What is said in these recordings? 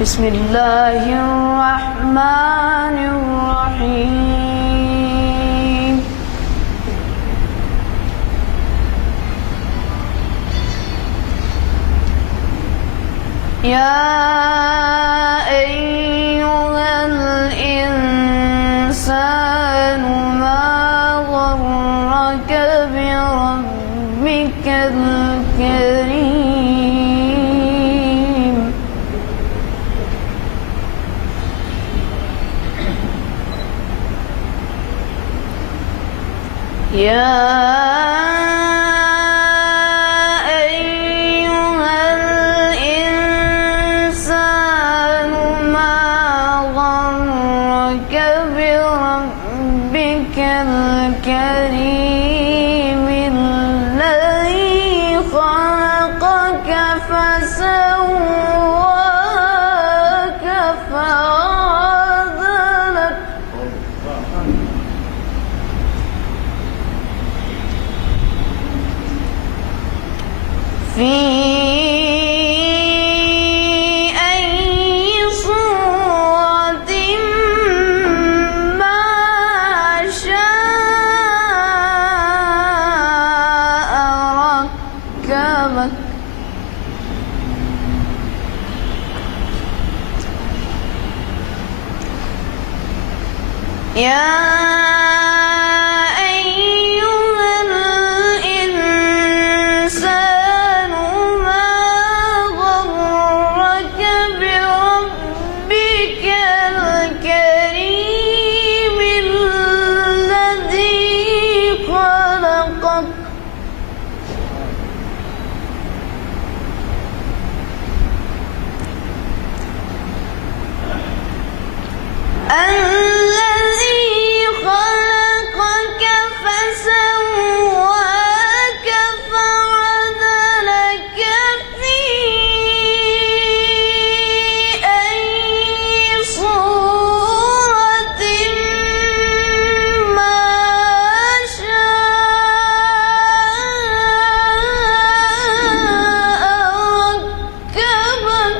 بسم الله الرحمن الرحيم يا أيها الإنسان ما غرك بربك الكريم يا أيها الإنسان ما غرك بربك الكريم الذي خلقك فسواك فعدلك في أي صورة ما شاء ركبك يا الذي خلقك فسواك فعدلك في أي صورة ما شاء ركبك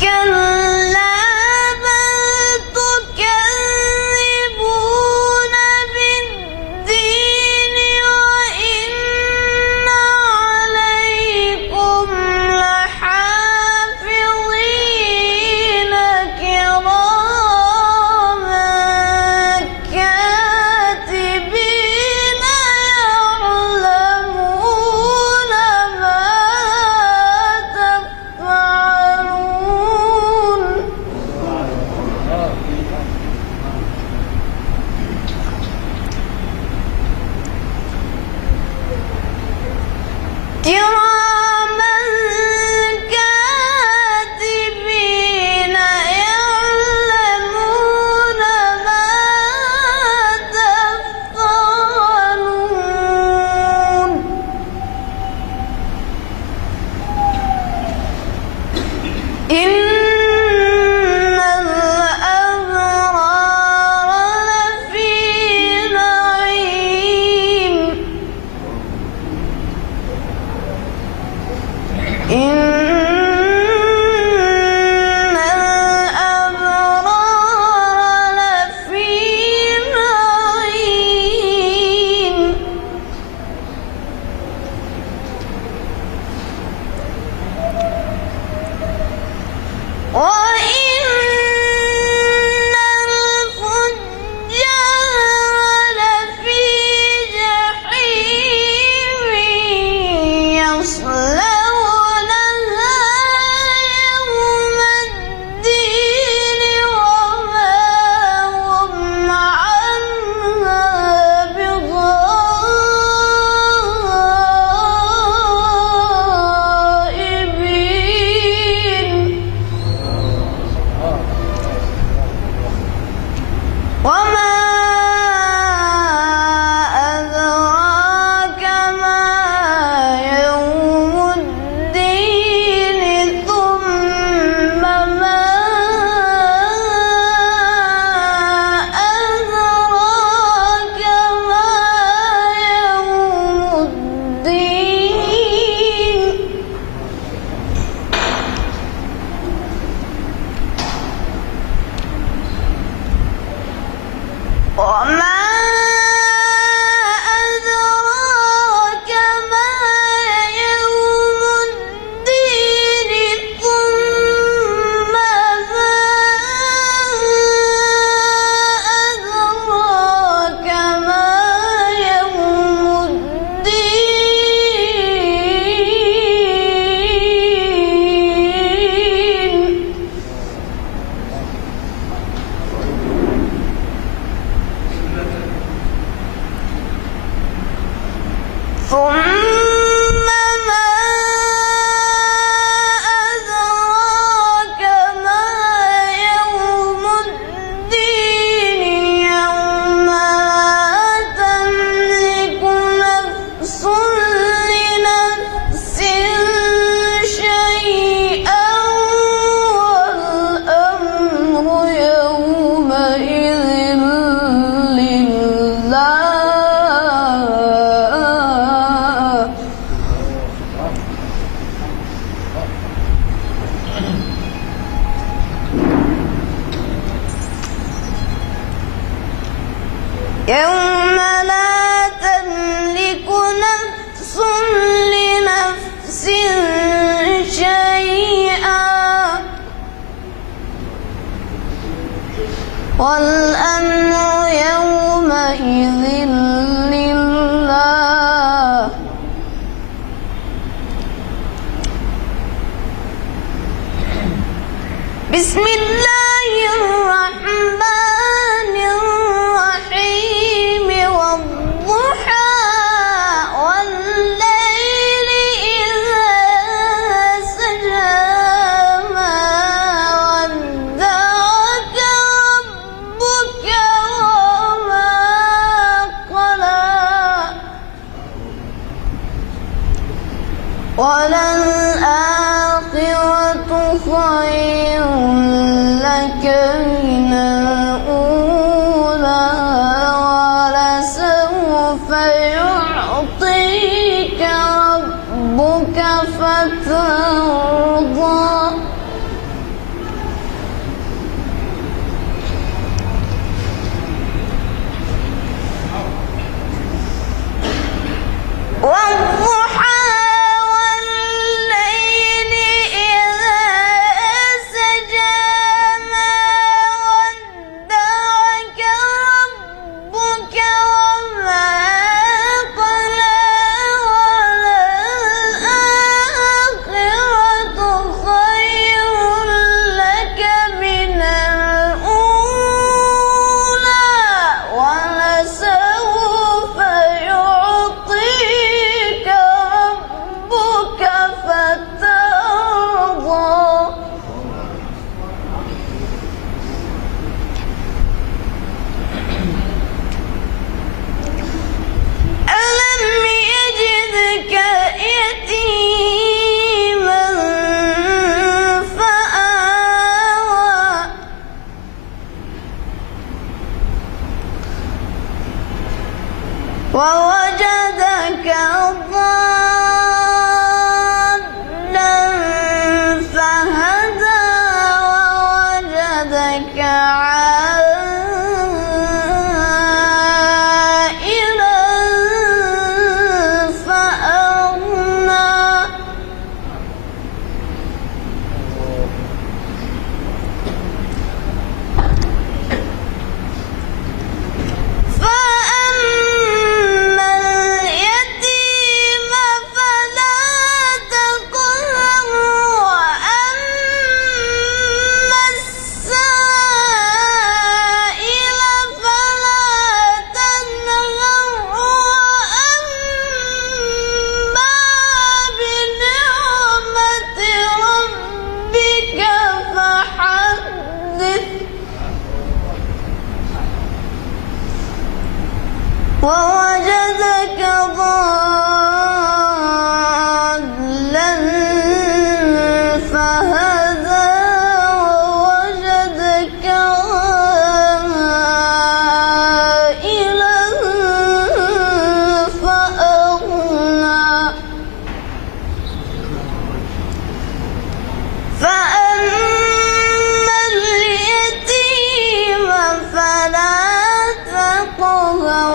كلا بل تكذبون بالدين وإن عليكم لحافظين كراما كاتبين يعلمون ما تفعلون كراما كاتبين يعلمون ما تفعلون إن الأبرار لفي نعيم إن الأبرار لفي نعيم وإن الفجار لفي جحيم يصلونها يوم الدين وما هم عنها بغائبين وما أدراك ما يوم الدين ثم ما أدراك ما يوم يوم لا تملك نفس لنفس شيئا والأمر يومئذ لله. بسم الله الرحمن الرحيم والضحى والليل إذا سجى ما ودعك ربك وما قلى وللآخرة خير لك من الأولى ولسوف يعطيك ربك فترضى. والضحى والليل إذا سجى ما ودعك ربك وما قلى وللآخرة خير لك من الأولى ولسوف يعطيك ربك فترضى. ألم يجدك يتيما فآوى ووجدك ضالا فهدى ووجدك عائلا فأغنى فأما اليتيم فلا تقهر وأما السائل فلا تنهر وأما بنعمة ربك فحدث. ووجدك ضالا فهدى ووجدك عائلا فأغنى. فأما اليتيم فلا تقهر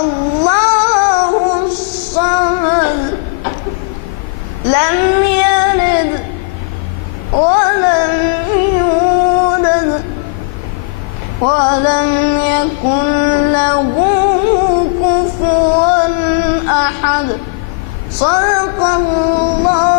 الله الصمد لم يلد ولم يولد ولم يكن له كفوا أحد صدق الله